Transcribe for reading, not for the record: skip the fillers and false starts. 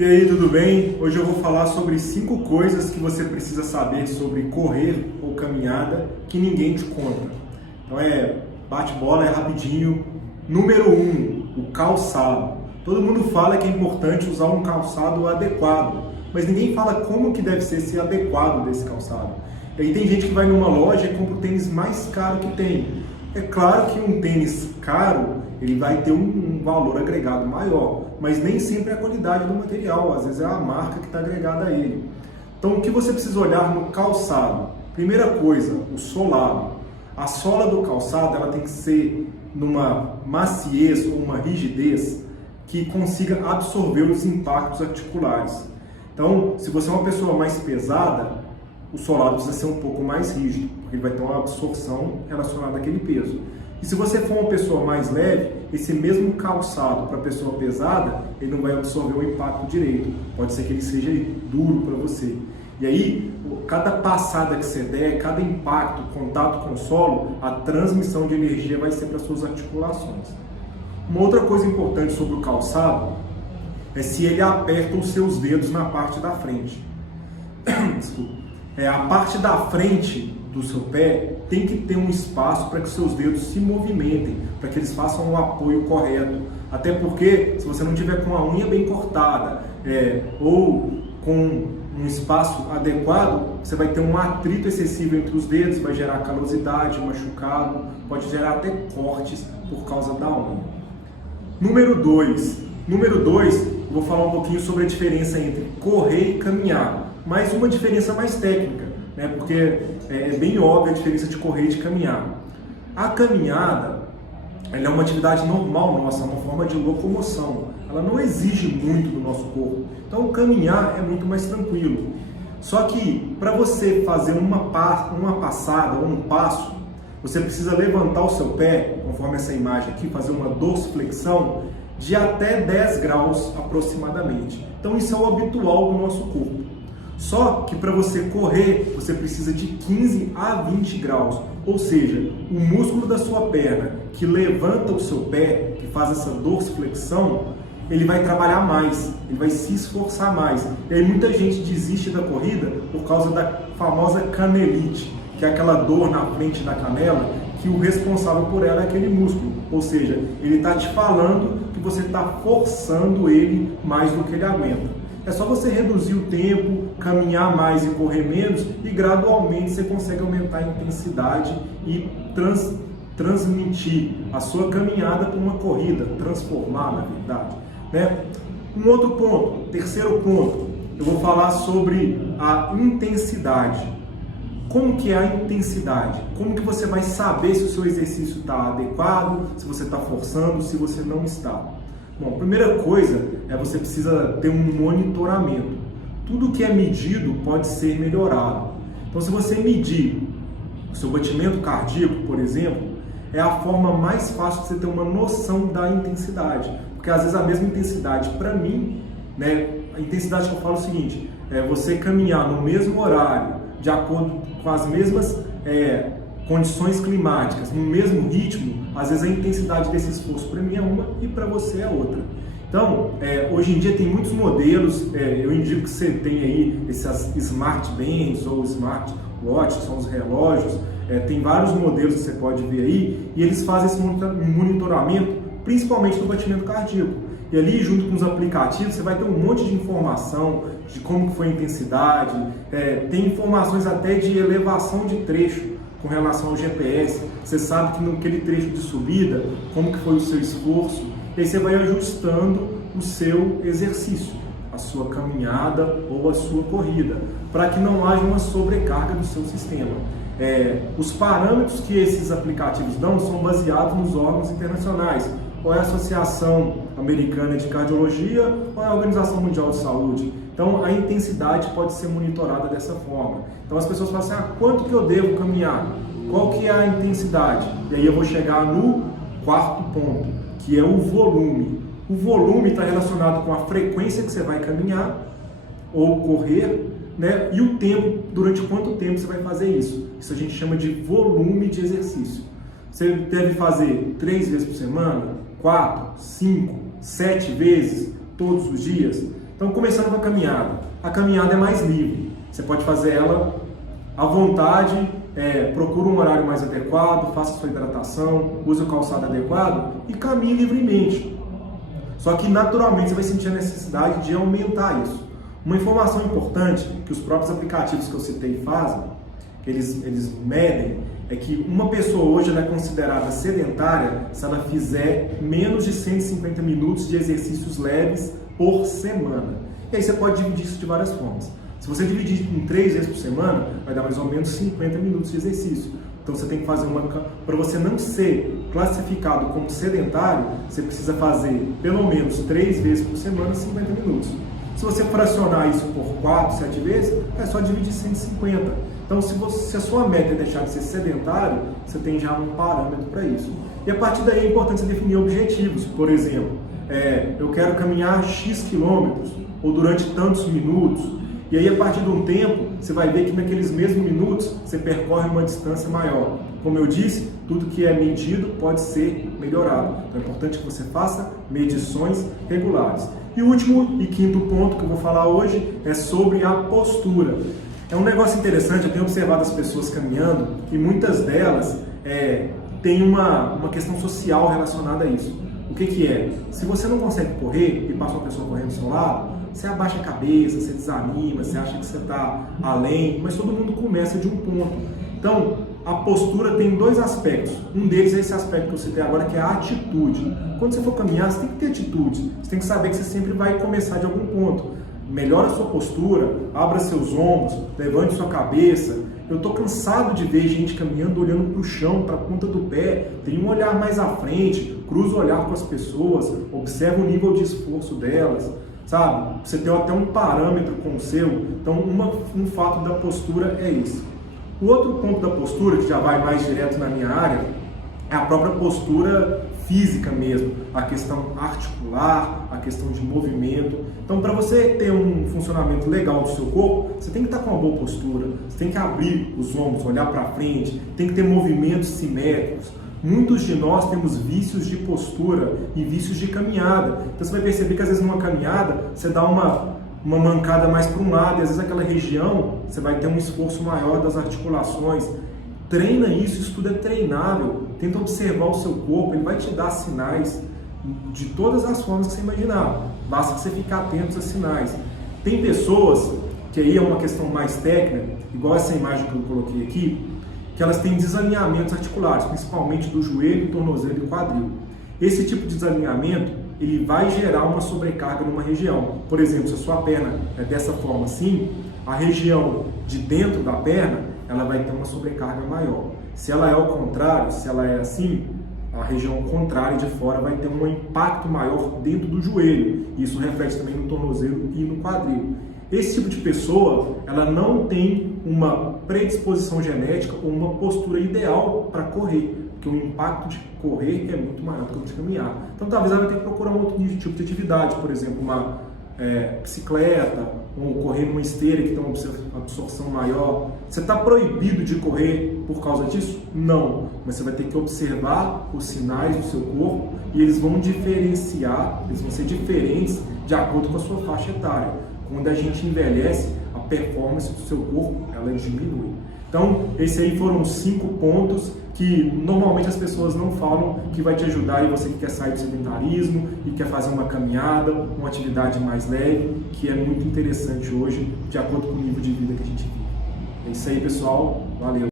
E aí, tudo bem? Hoje eu vou falar sobre 5 coisas que você precisa saber sobre correr ou caminhada que ninguém te conta. Então bate-bola, é rapidinho. Número 1, o calçado. Todo mundo fala que é importante usar um calçado adequado, mas ninguém fala como que deve ser esse adequado desse calçado. E aí tem gente que vai numa loja e compra o tênis mais caro que tem. É claro que um tênis caro, ele vai ter um valor agregado maior, mas nem sempre é a qualidade do material, às vezes é a marca que está agregada a ele. Então o que você precisa olhar no calçado? Primeira coisa, o solado. A sola do calçado ela tem que ser numa maciez ou uma rigidez que consiga absorver os impactos articulares. Então, se você é uma pessoa mais pesada, o solado precisa ser um pouco mais rígido, porque ele vai ter uma absorção relacionada àquele peso. E se você for uma pessoa mais leve, esse mesmo calçado para pessoa pesada, ele não vai absorver o impacto direito. Pode ser que ele seja duro para você. E aí, cada passada que você der, cada impacto, contato com o solo, a transmissão de energia vai ser para suas articulações. Uma outra coisa importante sobre o calçado é se ele aperta os seus dedos na parte da frente. Desculpa. A parte da frente do seu pé tem que ter um espaço para que os seus dedos se movimentem, para que eles façam o apoio correto. Até porque, se você não tiver com a unha bem cortada ou com um espaço adequado, você vai ter um atrito excessivo entre os dedos, vai gerar calosidade, machucado, pode gerar até cortes por causa da unha. Número 2, eu vou falar um pouquinho sobre a diferença entre correr e caminhar, mas uma diferença mais técnica, né? Porque é bem óbvia a diferença de correr e de caminhar. A caminhada, ela é uma atividade normal nossa, uma forma de locomoção. Ela não exige muito do nosso corpo. Então, caminhar é muito mais tranquilo. Só que, para você fazer uma passada ou um passo, você precisa levantar o seu pé, conforme essa imagem aqui, fazer uma dorsiflexão de até 10 graus aproximadamente. Então, isso é o habitual do nosso corpo. Só que para você correr, você precisa de 15 a 20 graus. Ou seja, o músculo da sua perna que levanta o seu pé, que faz essa dorsiflexão, ele vai trabalhar mais, ele vai se esforçar mais. E aí muita gente desiste da corrida por causa da famosa canelite, que é aquela dor na frente da canela, que o responsável por ela é aquele músculo. Ou seja, ele está te falando que você está forçando ele mais do que ele aguenta. É só você reduzir o tempo, caminhar mais e correr menos, e gradualmente você consegue aumentar a intensidade e transmitir a sua caminhada para uma corrida, transformar na verdade, né? Um outro ponto, terceiro ponto, eu vou falar sobre a intensidade. Como que é a intensidade? Como que você vai saber se o seu exercício está adequado, se você está forçando, se você não está? Bom, a primeira coisa é você precisa ter um monitoramento. Tudo que é medido pode ser melhorado. Então, se você medir o seu batimento cardíaco, por exemplo, é a forma mais fácil de você ter uma noção da intensidade. Porque às vezes a mesma intensidade, para mim, né, a intensidade que eu falo é o seguinte, é você caminhar no mesmo horário, de acordo com as mesmas condições climáticas, no mesmo ritmo, às vezes a intensidade desse esforço para mim é uma e para você é outra. Então, hoje em dia tem muitos modelos, eu indico que você tenha aí essas Smart Bands ou Smart Watch, que são os relógios, tem vários modelos que você pode ver aí, e eles fazem esse monitoramento, principalmente do batimento cardíaco. E ali, junto com os aplicativos, você vai ter um monte de informação de como foi a intensidade, tem informações até de elevação de trecho com relação ao GPS. Você sabe que naquele trecho de subida, como que foi o seu esforço, e aí você vai ajustando o seu exercício, a sua caminhada ou a sua corrida, para que não haja uma sobrecarga do seu sistema. Os parâmetros que esses aplicativos dão são baseados nos órgãos internacionais, ou é a Associação Americana de Cardiologia, ou é a Organização Mundial de Saúde. Então, a intensidade pode ser monitorada dessa forma. Então, as pessoas falam assim, quanto que eu devo caminhar? Qual que é a intensidade? E aí eu vou chegar no quarto ponto, que é o volume. O volume está relacionado com a frequência que você vai caminhar ou correr, né? E o tempo, durante quanto tempo você vai fazer isso. Isso a gente chama de volume de exercício. Você deve fazer 3 vezes por semana, 4, 5, 7 vezes, todos os dias. Então, começando com a caminhada. A caminhada é mais livre. Você pode fazer ela à vontade, procura um horário mais adequado, faça sua hidratação, use o calçado adequado e caminhe livremente. Só que naturalmente você vai sentir a necessidade de aumentar isso. Uma informação importante que os próprios aplicativos que eu citei fazem, que eles medem, é que uma pessoa hoje ela é considerada sedentária se ela fizer menos de 150 minutos de exercícios leves por semana. E aí você pode dividir isso de várias formas. Se você dividir em 3 vezes por semana, vai dar mais ou menos 50 minutos de exercício. Então você tem que fazer para você não ser classificado como sedentário, você precisa fazer pelo menos 3 vezes por semana 50 minutos. Se você fracionar isso por 4, 7 vezes, é só dividir 150. Então se a sua meta é deixar de ser sedentário, você tem já um parâmetro para isso. E a partir daí é importante você definir objetivos. Por exemplo, eu quero caminhar X quilômetros, ou durante tantos minutos. E aí, a partir de um tempo, você vai ver que naqueles mesmos minutos você percorre uma distância maior. Como eu disse, tudo que é medido pode ser melhorado. Então é importante que você faça medições regulares. E o último e quinto ponto que eu vou falar hoje é sobre a postura. É um negócio interessante, eu tenho observado as pessoas caminhando e muitas delas têm uma questão social relacionada a isso. O que é? Se você não consegue correr e passa uma pessoa correndo do seu lado, você abaixa a cabeça, você desanima, você acha que você está além, mas todo mundo começa de um ponto. Então, a postura tem 2 aspectos. Um deles é esse aspecto que eu citei agora, que é a atitude. Quando você for caminhar, você tem que ter atitude. Você tem que saber que você sempre vai começar de algum ponto. Melhora a sua postura, abra seus ombros, levante sua cabeça. Eu estou cansado de ver gente caminhando, olhando para o chão, para a ponta do pé. Tem um olhar mais à frente, cruza o olhar com as pessoas, observa o nível de esforço delas. Sabe? Você tem até um parâmetro com o seu. Então, um fato da postura é esse. O outro ponto da postura, que já vai mais direto na minha área, é a própria postura física mesmo. A questão articular, a questão de movimento. Então, para você ter um funcionamento legal do seu corpo, você tem que estar com uma boa postura. Você tem que abrir os ombros, olhar para frente. Tem que ter movimentos simétricos. Muitos de nós temos vícios de postura e vícios de caminhada. Então você vai perceber que às vezes numa caminhada você dá uma mancada mais para um lado e às vezes aquela região você vai ter um esforço maior das articulações. Treina isso tudo é treinável. Tenta observar o seu corpo, ele vai te dar sinais de todas as formas que você imaginar. Basta que você fique atento a esses sinais. Tem pessoas, que aí é uma questão mais técnica, igual essa imagem que eu coloquei aqui, que elas têm desalinhamentos articulares, principalmente do joelho, tornozelo e quadril. Esse tipo de desalinhamento, ele vai gerar uma sobrecarga numa região. Por exemplo, se a sua perna é dessa forma assim, a região de dentro da perna, ela vai ter uma sobrecarga maior. Se ela é ao contrário, se ela é assim, a região contrária de fora vai ter um impacto maior dentro do joelho. Isso reflete também no tornozelo e no quadril. Esse tipo de pessoa, ela não tem uma predisposição genética ou uma postura ideal para correr, porque o impacto de correr é muito maior do que o de caminhar. Então talvez ela tenha que procurar um outro tipo de atividade, por exemplo, uma bicicleta, ou correr numa esteira que tem uma absorção maior. Você está proibido de correr por causa disso? Não, mas você vai ter que observar os sinais do seu corpo e eles vão diferenciar, eles vão ser diferentes de acordo com a sua faixa etária. Quando a gente envelhece, a performance do seu corpo ela diminui. Então, esses aí foram 5 pontos que normalmente as pessoas não falam que vai te ajudar, e você que quer sair do sedentarismo e quer fazer uma caminhada, uma atividade mais leve, que é muito interessante hoje, de acordo com o nível de vida que a gente vive. É isso aí, pessoal. Valeu!